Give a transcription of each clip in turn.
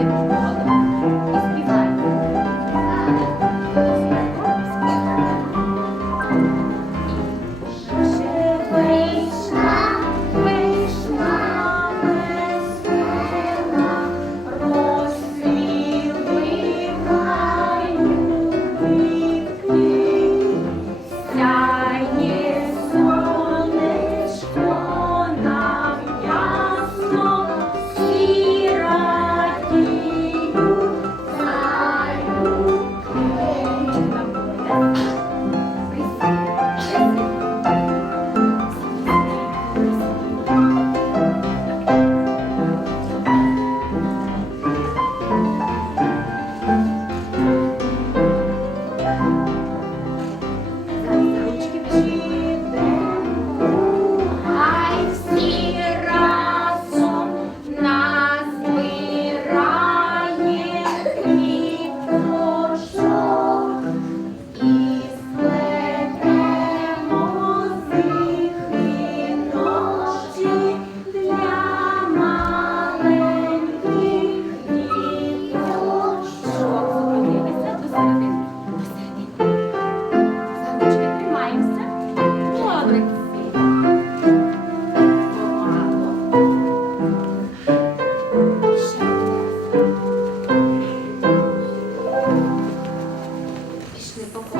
hep bu Пішли по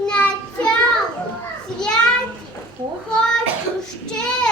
на цьому святі хочу ще.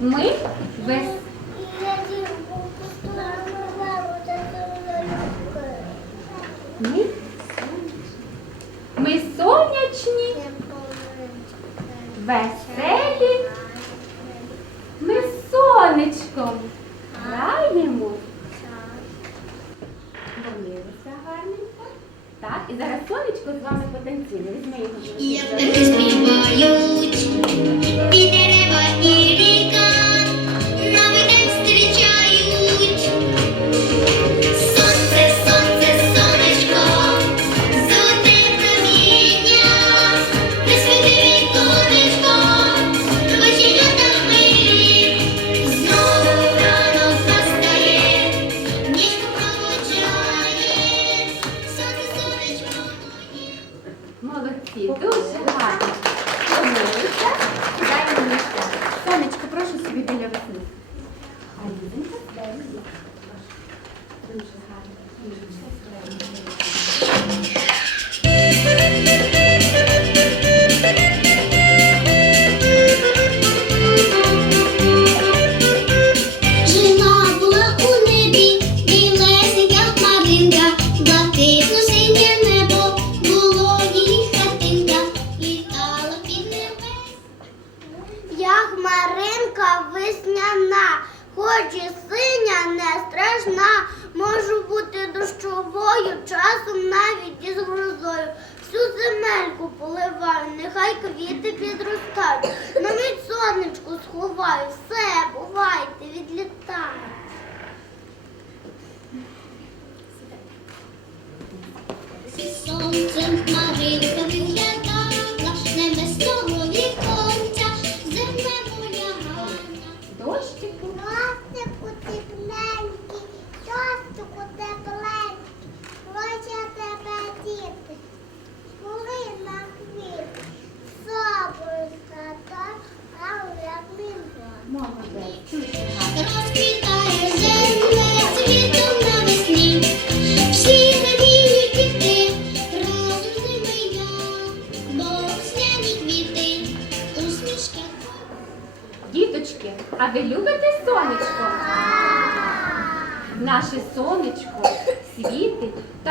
Ми весь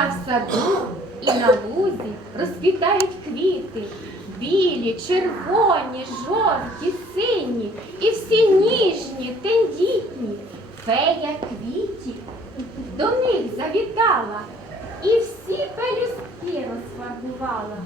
А в саду і на лузі розквітають квіти, білі, червоні, жовті, сині і всі ніжні, тендітні. Фея квітів до них завітала і всі пелюстки розфарбувала.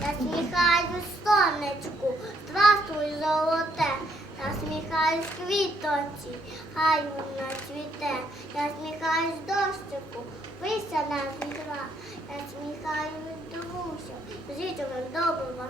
Насміхаюсь сонечку, здравствуй золоте, насміхаюсь квіточі, хай вона цвіте, насміхаюсь дощику, вися нас вітра, насміхаюсь дивуся, житимем доброго.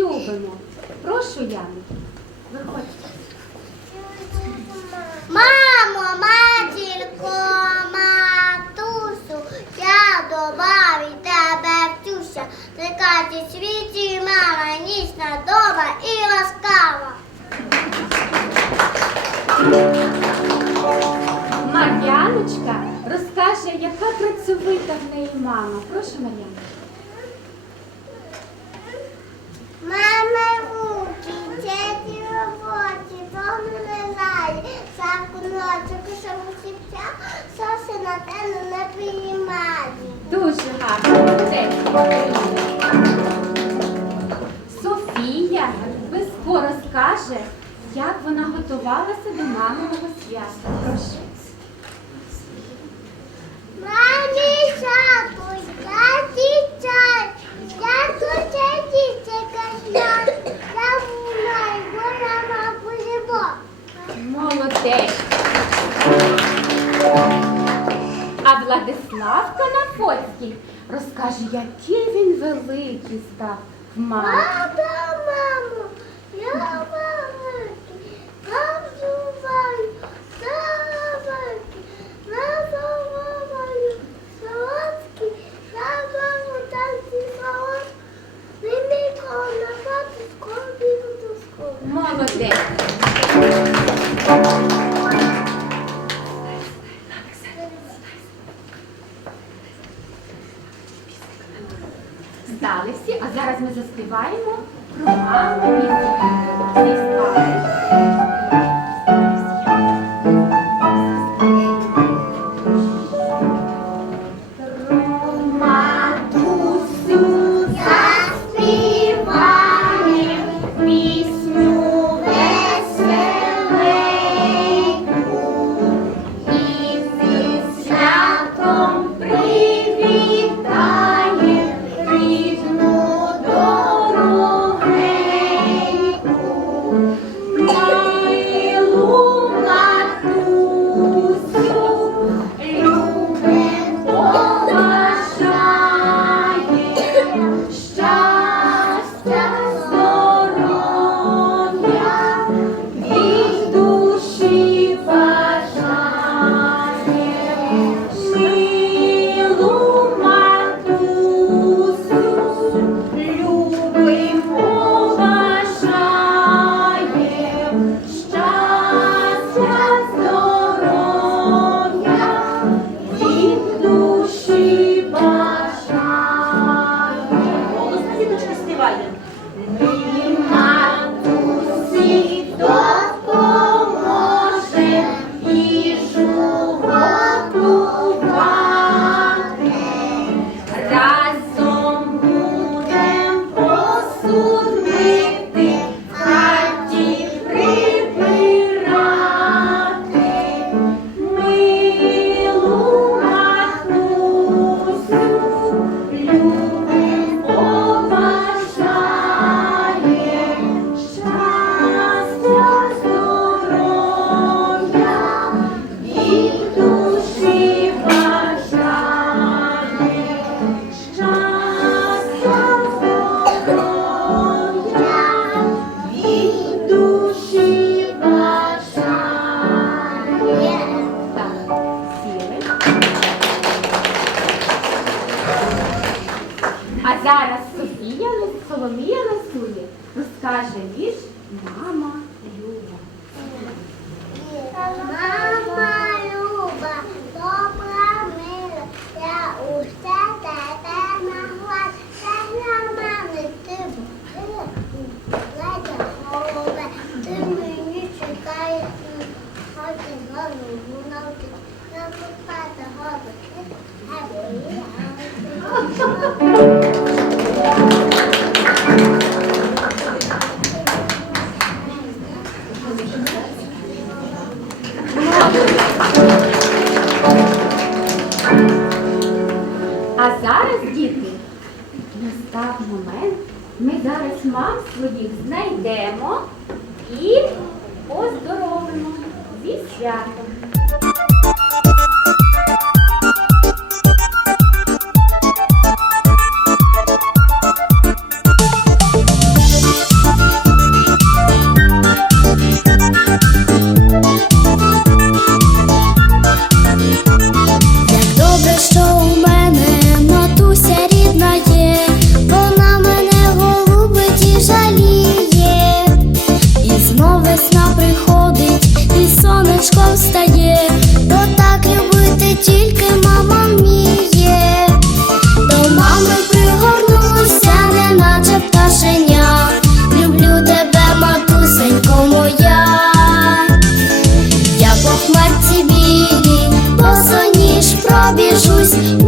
Любимо. Прошу, Яну, виходьте. Мамо, матірко, матусю, я добаві тебе вчуся. Трикаті світі, мама, нічна доба і ласкава. Мар'яночка розкаже, яка працьовита в неї мама. Прошу, Мар'яна. Мами руки, діти роботі, дому не залі, савку ночок, що усіпця, соси на тену не приймають. Дуже гарно. Софія безпо розкаже, як вона готувалася до маминого свята. Прошу. Мамі, шапу, я дітей, я тут дітей кажу, я вмаю, вона мабу любов. Молодець. А Владиславка Нафоцький розкаже, який він великий став в мамі. Мама, мамо, я великий, sobe juiz